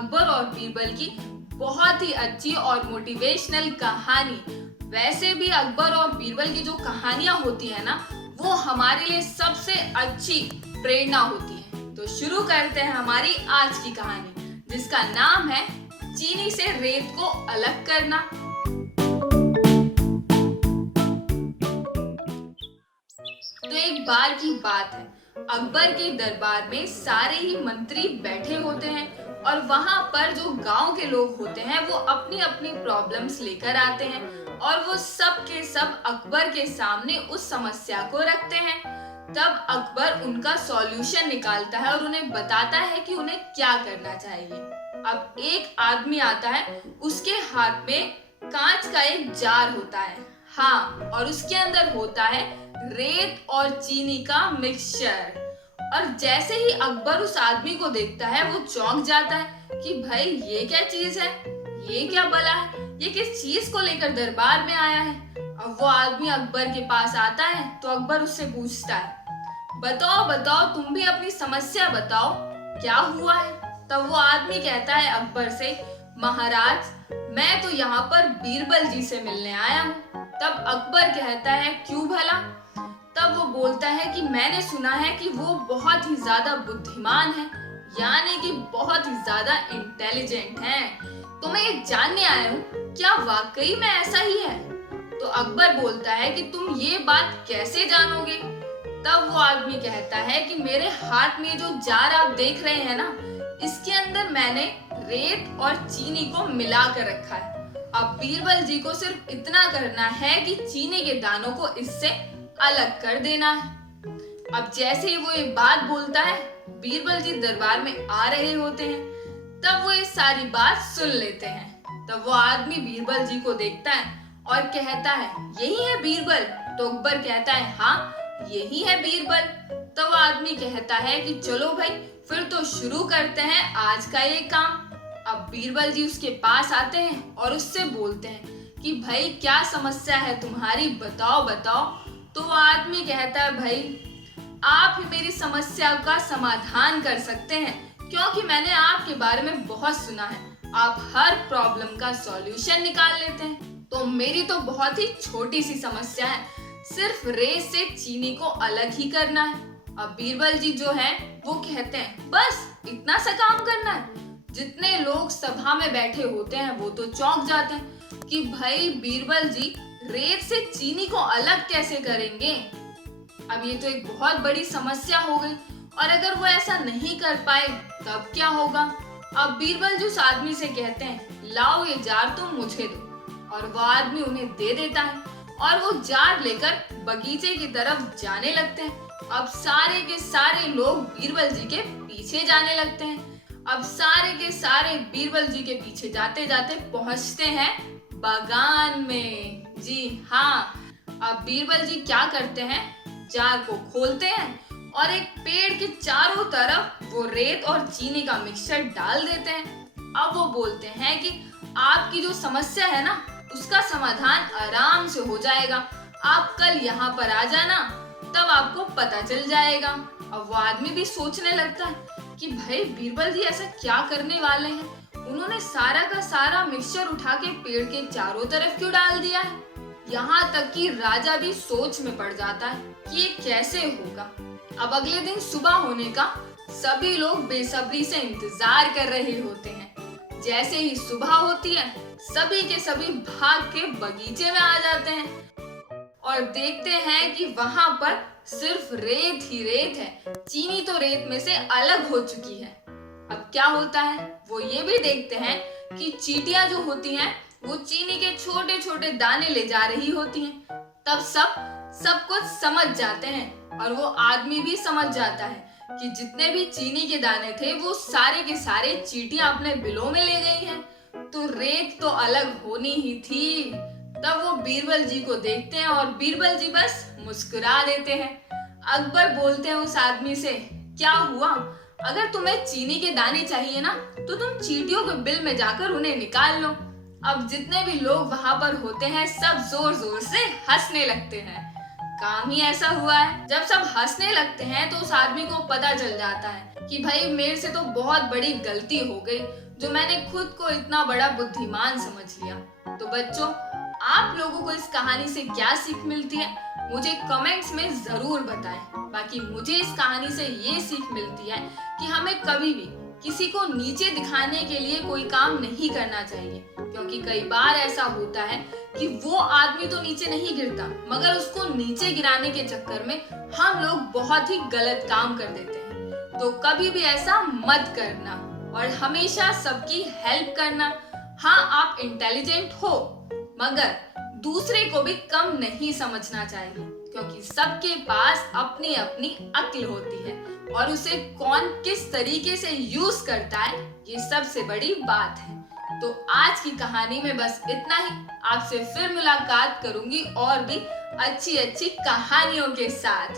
अकबर और बीरबल की बहुत ही अच्छी और मोटिवेशनल कहानी। वैसे भी अकबर और बीरबल की जो कहानियां होती है ना, वो हमारे लिए सबसे अच्छी प्रेरणा होती है। तो शुरू करते हैं हमारी आज की कहानी, जिसका नाम है चीनी से रेत को अलग करना। तो एक बार की बात है, अकबर के दरबार में सारे ही मंत्री बैठे होते हैं और वहां पर जो गांव के लोग होते हैं वो अपनी अपनी प्रॉब्लम्स लेकर आते हैं और वो सब के सब अकबर के सामने उस समस्या को रखते हैं। तब अकबर उनका सॉल्यूशन निकालता है और उन्हें बताता है कि उन्हें क्या करना चाहिए। अब एक आदमी आता है, उसके हाथ में कांच का एक जार होता है, हाँ, और उसके अंदर होता है रेत और चीनी का मिक्सचर। और जैसे ही अकबर उस आदमी को देखता है वो चौंक जाता है कि भाई ये क्या चीज है, ये क्या बला है, ये किस चीज को लेकर दरबार में आया है। अब वो आदमी अकबर के पास आता है तो अकबर उससे पूछता है, बताओ बताओ, तुम भी अपनी समस्या बताओ, क्या हुआ है। तब वो आदमी कहता है अकबर से, महाराज, मैं तो यहाँ पर बीरबल जी से मिलने आया हूँ। तब अकबर कहता है, क्यों भला। तब वो बोलता है कि मैंने सुना है कि वो बहुत ही ज्यादा बुद्धिमान है, यानी कि बहुत ही ज्यादा इंटेलिजेंट है। तो मैं ये जानने आया हूँ, क्या वाकई में ऐसा ही है। तो अकबर बोलता है कि तुम ये बात कैसे जानोगे। तब वो आदमी कहता है कि मेरे हाथ में जो जार आप देख रहे हैं ना, इसके अंदर मैंने रेत और चीनी को मिला कर रखा है। अब बीरबल जी को सिर्फ इतना करना है कि चीनी के दानों को इससे अलग कर देना है। अब जैसे ही वो ये बात बोलता है, बीरबल जी दरबार में आ रहे होते हैं। तब वो ये सारी बात सुन लेते हैं। तब वो आदमी बीरबल जी को देखता है और कहता है, यही है बीरबल। तो अकबर कहता है, हाँ यही है बीरबल। तो वो आदमी कहता है कि चलो भाई, फिर तो शुरू करते हैं आज का ये काम। अब बीरबल जी उसके पास आते हैं और उससे बोलते हैं कि भाई क्या समस्या है तुम्हारी, बताओ बताओ। तो वो आदमी कहता है, भाई आप ही मेरी समस्या का समाधान कर सकते हैं, क्योंकि मैंने आपके बारे में बहुत सुना है, आप हर प्रॉब्लम का सॉल्यूशन निकाल लेते हैं। तो मेरी तो बहुत ही छोटी सी समस्या है, सिर्फ रेत से चीनी को अलग ही करना है। अब बीरबल जी जो है वो कहते हैं, बस इतना सा काम करना है। जितने लोग सभा में बैठे होते हैं वो तो चौंक जाते हैं कि भाई बीरबल जी रेत से चीनी को अलग कैसे करेंगे। अब ये तो एक बहुत बड़ी समस्या हो गई, और अगर वो ऐसा नहीं कर पाए तब क्या होगा। अब बीरबल जी उस आदमी से कहते हैं, लाओ ये जार तुम मुझे दो। और वो आदमी उन्हें दे देता है और वो जार लेकर बगीचे की तरफ जाने लगते हैं। अब सारे के सारे लोग बीरबल जी के पीछे जाने लगते हैं। अब सारे के सारे बीरबल जी के पीछे जाते जाते पहुंचते हैं बागान में। जी हाँ, अब बीरबल जी क्या करते हैं, जार को खोलते हैं और एक पेड़ के चारों तरफ वो रेत और चीनी का मिक्सचर डाल देते हैं। अब वो बोलते हैं कि आपकी जो समस्या है ना, उसका समाधान आराम से हो जाएगा, आप कल यहाँ पर आ जाना, तब आपको पता चल जाएगा। अब वो आदमी भी सोचने लगता है कि भाई बीरबल जी ऐसा क्या करने वाले हैं, उन्होंने सारा का सारा मिक्सचर उठा के पेड़ के चारों तरफ क्यों डाल दिया है। यहाँ तक कि राजा भी सोच में पड़ जाता है कि ये कैसे होगा। अब अगले दिन सुबह होने का सभी लोग बेसब्री से इंतजार कर रहे होते हैं। जैसे ही सुबह होती है, सभी के सभी भाग के बगीचे में आ जाते हैं और देखते हैं कि वहां पर सिर्फ रेत ही रेत है, चीनी तो रेत में से अलग हो चुकी है। अब क्या होता है, वो ये भी देखते हैं कि चींटियां जो होती हैं वो चीनी के छोटे छोटे दाने ले जा रही होती हैं। तब सब कुछ समझ जाते हैं और वो आदमी भी समझ जाता है कि जितने भी चीनी के दाने थे वो सारे के सारे चींटियां अपने बिलों में ले गई हैं, तो रेत तो अलग होनी ही थी। तब वो बीरबल जी को देखते हैं और बीरबल जी बस मुस्कुरा देते हैं। अकबर बोलते हैं उस आदमी से, क्या हुआ, अगर तुम्हें चीनी के दाने चाहिए ना, तो तुम चींटियों के बिल में जाकर उन्हें निकाल लो। अब जितने भी लोग वहां पर होते हैं सब जोर जोर से हंसने लगते हैं। काम ही ऐसा हुआ है। जब सब हंसने लगते हैं तो उस आदमी को पता चल जाता है कि भाई मेरे से तो बहुत बड़ी गलती हो गई, जो मैंने खुद को इतना बड़ा बुद्धिमान समझ लिया। तो बच्चों, आप लोगों को इस कहानी से क्या सीख मिलती है, मुझे कमेंट्स में जरूर बताएं। बाकी मुझे इस कहानी से ये सीख मिलती है कि हमें कभी भी किसी को नीचे दिखाने के लिए कोई काम नहीं करना चाहिए, क्योंकि कई बार ऐसा होता है कि वो आदमी तो नीचे नहीं गिरता, मगर उसको नीचे गिराने के चक्कर में हम लोग बहुत ही गलत काम कर देते हैं। तो कभी भी ऐसा मत करना और हमेशा सबकी हेल्प करना। हाँ, आप इंटेलिजेंट हो, मगर दूसरे को भी कम नहीं समझना चाहिए, क्योंकि सबके पास अपनी अपनी अक्ल होती है और उसे कौन किस तरीके से यूज करता है, ये सबसे बड़ी बात है। तो आज की कहानी में बस इतना ही। आपसे फिर मुलाकात करूंगी और भी अच्छी अच्छी कहानियों के साथ।